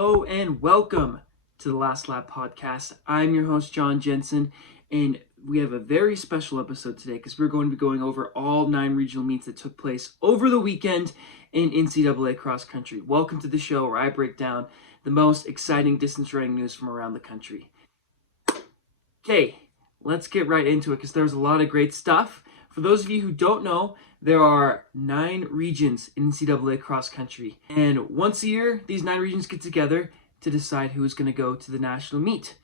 Hello and welcome to the Last Lap podcast. I'm your host, John Jensen, and we have a very special episode today because we're going to be going over all 9 regional meets that took place over the weekend in NCAA Cross Country. Welcome to the show where I break down the most exciting distance running news from around the country. Okay, let's get right into it because there's a lot of great stuff. For those of you who don't know, there are 9 regions in NCAA Cross Country. And once a year, these 9 regions get together to decide who's going to go to the national meet.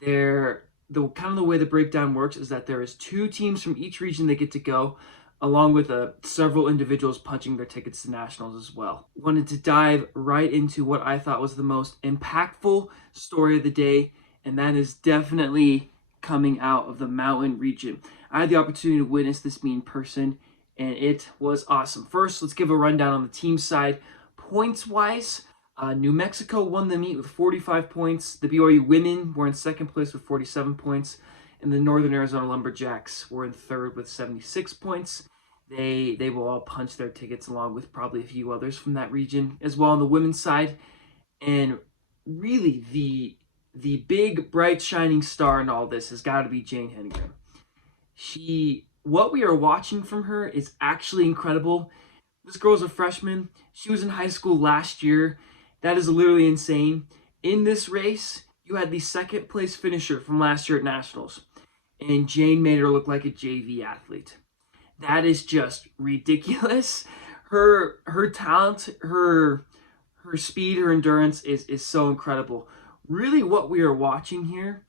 The way the breakdown works is that there is 2 teams from each region that get to go, along with several individuals punching their tickets to nationals as well. Wanted to dive right into what I thought was the most impactful story of the day, and that is definitely coming out of the mountain region. I had the opportunity to witness this meet in person, and it was awesome. First, let's give a rundown on the team side. Points-wise, New Mexico won the meet with 45 points. The BYU women were in second place with 47 points, and the Northern Arizona Lumberjacks were in third with 76 points. They will all punch their tickets along with probably a few others from that region as well on the women's side. And really, the big, bright, shining star in all this has got to be Jane Hedengren. What we are watching from her is actually incredible. This girl's a freshman. She was in high school last year. That is literally insane. In this race, you had the second place finisher from last year at Nationals, and Jane made her look like a JV athlete. That is just ridiculous. Her talent, her speed, her endurance is so incredible. Really, what we are watching here,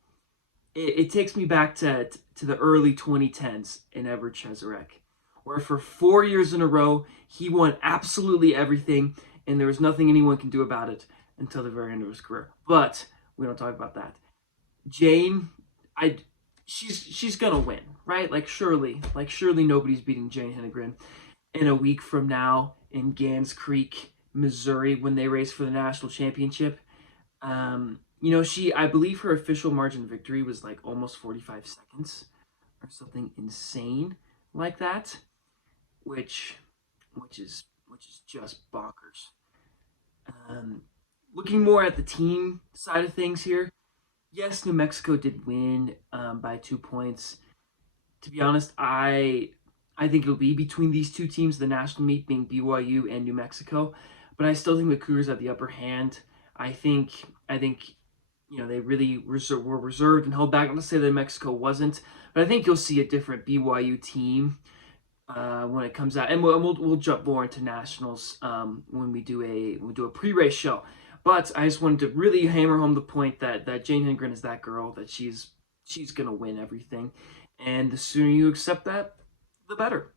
it takes me back to the early 2010s in Edward Cheserek, where for 4 years in a row, he won absolutely everything, and there was nothing anyone can do about it until the very end of his career. But we don't talk about that. Jane, she's gonna win, right? Surely nobody's beating Jane Hedengren. In a week from now in Gans Creek, Missouri, when they race for the national championship. I believe her official margin of victory was almost 45 seconds or something insane like that, which is just bonkers. Looking more at the team side of things here, yes, New Mexico did win by 2 points. To be honest, I think it'll be between these 2 teams, the national meet being BYU and New Mexico, but I still think the Cougars have the upper hand. I think they really were reserved and held back. I'm not to say that New Mexico wasn't, but I think you'll see a different BYU team when it comes out, and we'll jump more into nationals when we do a pre-race show. But I just wanted to really hammer home the point that Jane Hedengren is that girl, that she's gonna win everything, and the sooner you accept that, the better.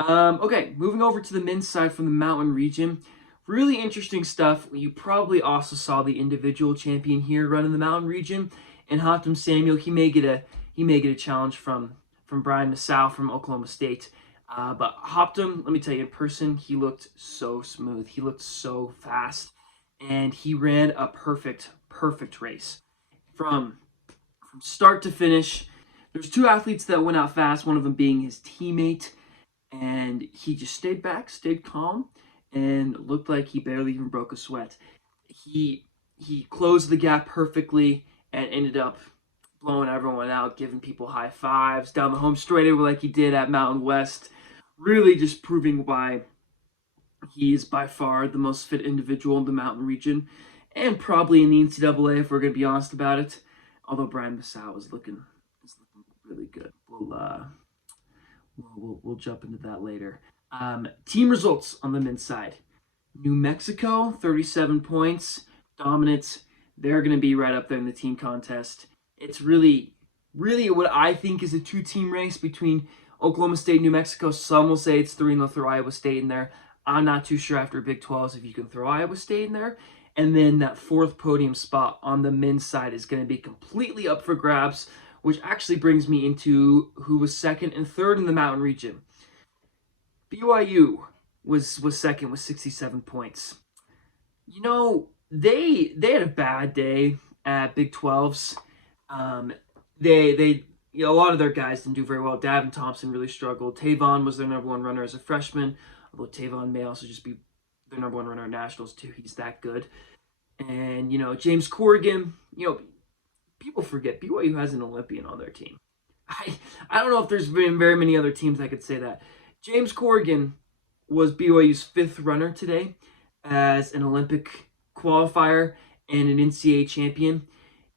Okay, moving over to the men's side from the mountain region. Really interesting stuff. You probably also saw the individual champion here running the mountain region, and Hoptum Samuel. He may get a challenge from Brian Nassau from Oklahoma State. But Hoptum, let me tell you, in person, he looked so smooth. He looked so fast, and he ran a perfect race from start to finish. There's 2 athletes that went out fast. One of them being his teammate, and he just stayed back, stayed calm, and looked like he barely even broke a sweat. He closed the gap perfectly and ended up blowing everyone out, giving people high fives down the home straightaway like he did at Mountain West. Really just proving why he is by far the most fit individual in the mountain region, and probably in the NCAA if we're going to be honest about it. Although Brian Nassau is looking really good. We'll jump into that later. Team results on the men's side. New Mexico, 37 points, dominance. They're going to be right up there in the team contest. It's really what I think is a 2-team race between Oklahoma State and New Mexico. Some will say it's 3 and they'll throw Iowa State in there. I'm not too sure after Big 12s if you can throw Iowa State in there. And then that 4th podium spot on the men's side is going to be completely up for grabs, which actually brings me into who was 2nd and 3rd in the mountain region. BYU was second with 67 points. They had a bad day at Big 12s. A lot of their guys didn't do very well. Davin Thompson really struggled. Tavon was their number 1 runner as a freshman, although Tavon may also just be their number 1 runner at Nationals too. He's that good. And, James Corrigan, people forget BYU has an Olympian on their team. I don't know if there's been very many other teams that could say that. James Corrigan was BYU's 5th runner today as an Olympic qualifier and an NCAA champion.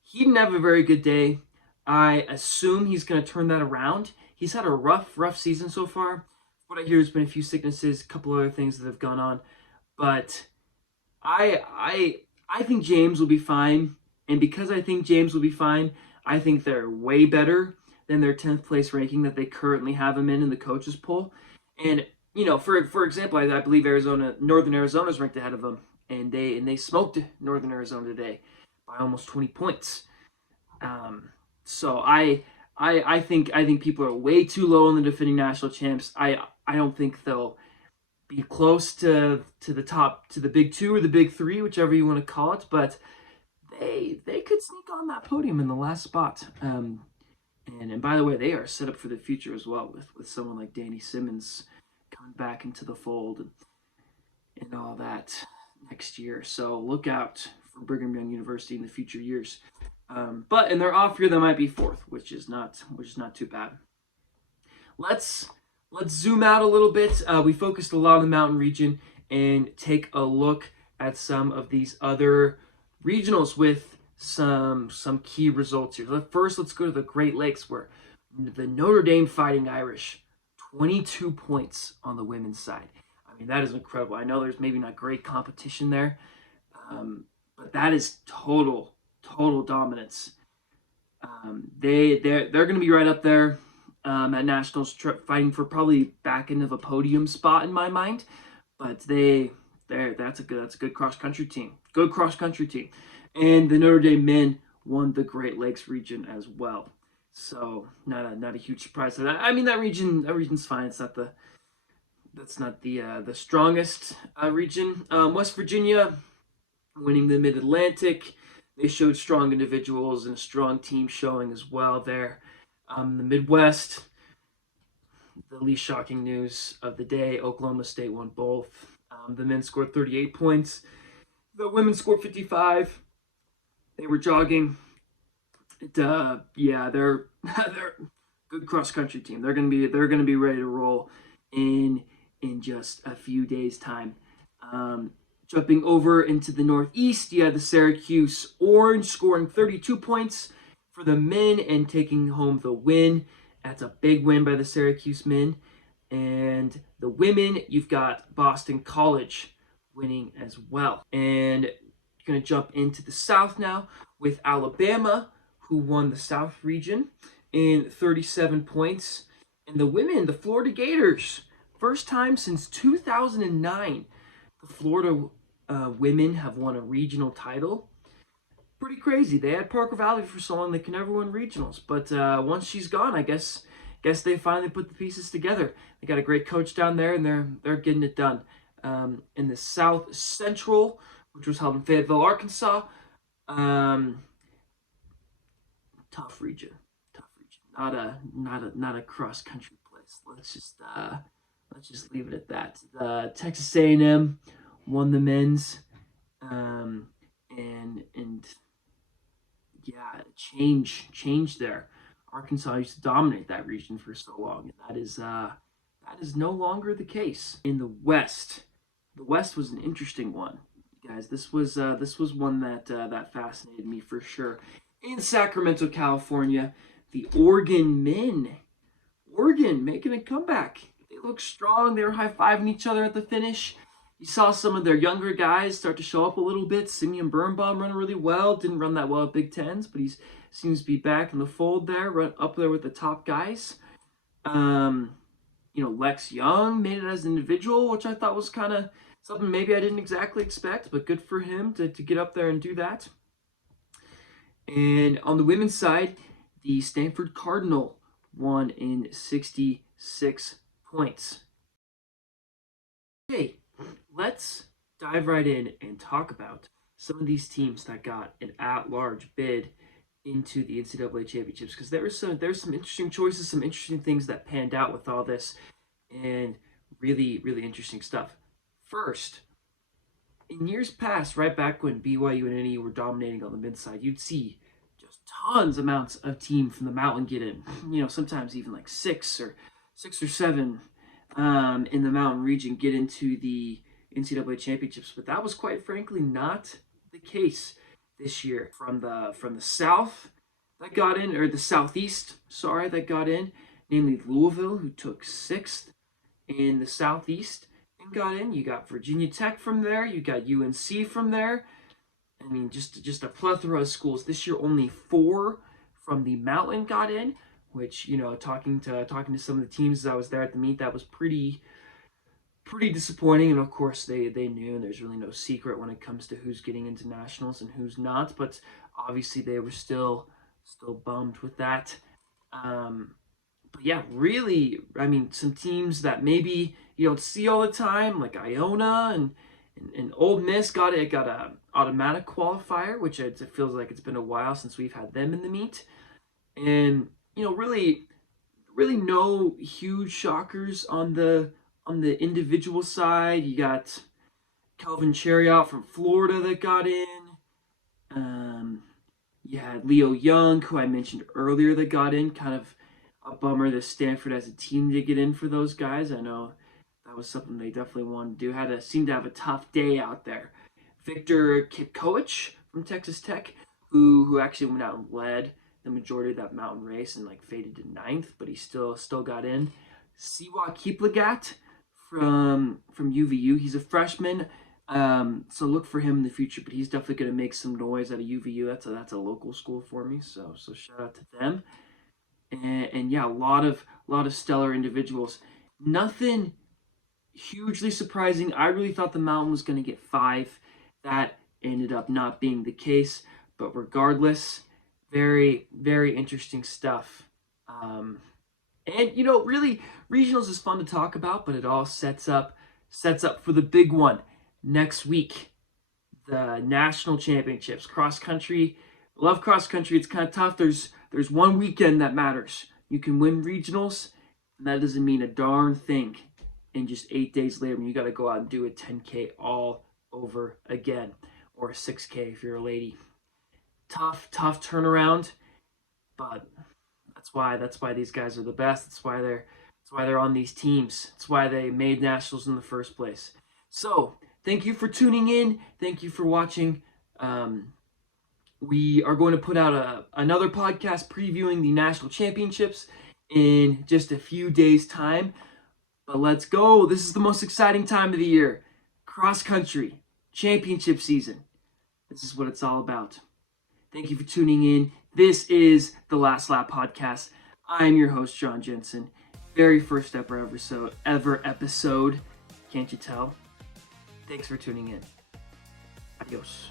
He didn't have a very good day. I assume he's going to turn that around. He's had a rough season so far. What I hear has been a few sicknesses, a couple other things that have gone on. But I think James will be fine. And because I think James will be fine, I think they're way better than their 10th place ranking that they currently have him in the coaches poll. And for example, I believe Northern Arizona is ranked ahead of them, and they smoked Northern Arizona today by almost 20 points. So I think people are way too low on the defending national champs. I don't think they'll be close to the top, to the big 2 or the big 3, whichever you want to call it, but they could sneak on that podium in the last spot. And by the way, they are set up for the future as well with someone like Danny Simmons coming back into the fold and all that next year. So look out for Brigham Young University in the future years. But in their off year, they might be 4th, which is not too bad. Let's zoom out a little bit. We focused a lot on the Mountain region and take a look at some of these other regionals with some key results here. First, let's go to the Great Lakes, where the Notre Dame Fighting Irish, 22 points on the women's side. I mean, that is incredible. I know there's maybe not great competition there, but that is total dominance. They're going to be right up there at nationals, fighting for probably back end of a podium spot in my mind. But that's a good cross country team. Good cross country team. And the Notre Dame men won the Great Lakes region as well. So not a huge surprise to that. I mean, that region's fine. It's not the strongest region. West Virginia winning the Mid-Atlantic. They showed strong individuals and a strong team showing as well there. The Midwest, the least shocking news of the day, Oklahoma State won both. The men scored 38 points. The women scored 55. They were jogging. They're good cross country team. They're gonna be ready to roll in just a few days' time. Jumping over into the Northeast, you had the Syracuse Orange scoring 32 points for the men and taking home the win. That's a big win by the Syracuse men. And the women, you've got Boston College winning as well. And going to jump into the South now with Alabama, who won the South region in 37 points. And the women, the Florida Gators, first time since 2009, the Florida women have won a regional title. Pretty crazy. They had Parker Valley for so long they can never win regionals. But once she's gone, I guess they finally put the pieces together. They got a great coach down there, and they're getting it done. In the South Central, which was held in Fayetteville, Arkansas, tough region. Not a cross country place. Let's just leave it at that. Texas A&M won the men's, and yeah, change there. Arkansas used to dominate that region for so long, and that is no longer the case. In the West, was an interesting one, guys. This was one that fascinated me for sure. In Sacramento, California, the Oregon men, making a comeback. They look strong. They were high-fiving each other at the finish. You saw some of their younger guys start to show up a little bit. Simeon Birnbaum running really well. Didn't run that well at Big Tens, but he seems to be back in the fold there, right up there with the top guys. Lex Young made it as an individual, which I thought was kind of something maybe I didn't exactly expect, but good for him to get up there and do that. And on the women's side, the Stanford Cardinal won in 66 points. Okay, let's dive right in and talk about some of these teams that got an at-large bid into the NCAA championships, because there's some interesting choices, some interesting things that panned out with all this, and really, really interesting stuff. First, in years past, right back when BYU and NE were dominating on the mid-side, you'd see just tons amounts of team from the mountain get in. Sometimes even like six or seven in the mountain region get into the NCAA championships. But that was quite frankly not the case this year. From the south that got in, or the southeast, sorry, that got in, namely Louisville, who took sixth in the southeast and got in. You got Virginia Tech from there. You got UNC from there. I mean, just a plethora of schools. This year, only 4 from the mountain got in, which, talking to some of the teams as I was there at the meet, that was pretty disappointing. And of course, they knew, and there's really no secret when it comes to who's getting into nationals and who's not. But obviously, they were still bummed with that. But yeah, really, I mean, some teams that maybe you don't see all the time, like Iona and Ole Miss got a automatic qualifier, which it feels like it's been a while since we've had them in the meet. And really no huge shockers on the individual side. You got Calvin Chariot from Florida that got in. You had Leo Young, who I mentioned earlier, that got in. Kind of a bummer that Stanford as a team to get in for those guys. I know that was something they definitely wanted to do. Seemed to have a tough day out there. Victor Kipkoech from Texas Tech, who actually went out and led the majority of that mountain race and faded to 9th, but he still got in. Siwa Kiplagat from UVU. He's a freshman, so look for him in the future, but he's definitely going to make some noise out of UVU. That's a local school for me, so shout out to them. And yeah, a lot of stellar individuals. Nothing hugely surprising. I really thought the mountain was going to get 5. That ended up not being the case, but regardless, very, very interesting stuff. And really, regionals is fun to talk about, but it all sets up for the big one next week, the national championships. Cross country, love cross country. It's kind of tough. There's one weekend that matters. You can win regionals, and that doesn't mean a darn thing. And just 8 days later, when you got to go out and do a 10K all over again, or a 6K if you're a lady. Tough turnaround, but that's why these guys are the best. That's why they're on these teams. That's why they made nationals in the first place. So thank you for tuning in. Thank you for watching. We are going to put out another podcast previewing the national championships in just a few days' time. But let's go. This is the most exciting time of the year. Cross country, championship season. This is what it's all about. Thank you for tuning in. This is the Last Lap Podcast. I'm your host, John Jensen. Very first ever episode. Can't you tell? Thanks for tuning in. Adios.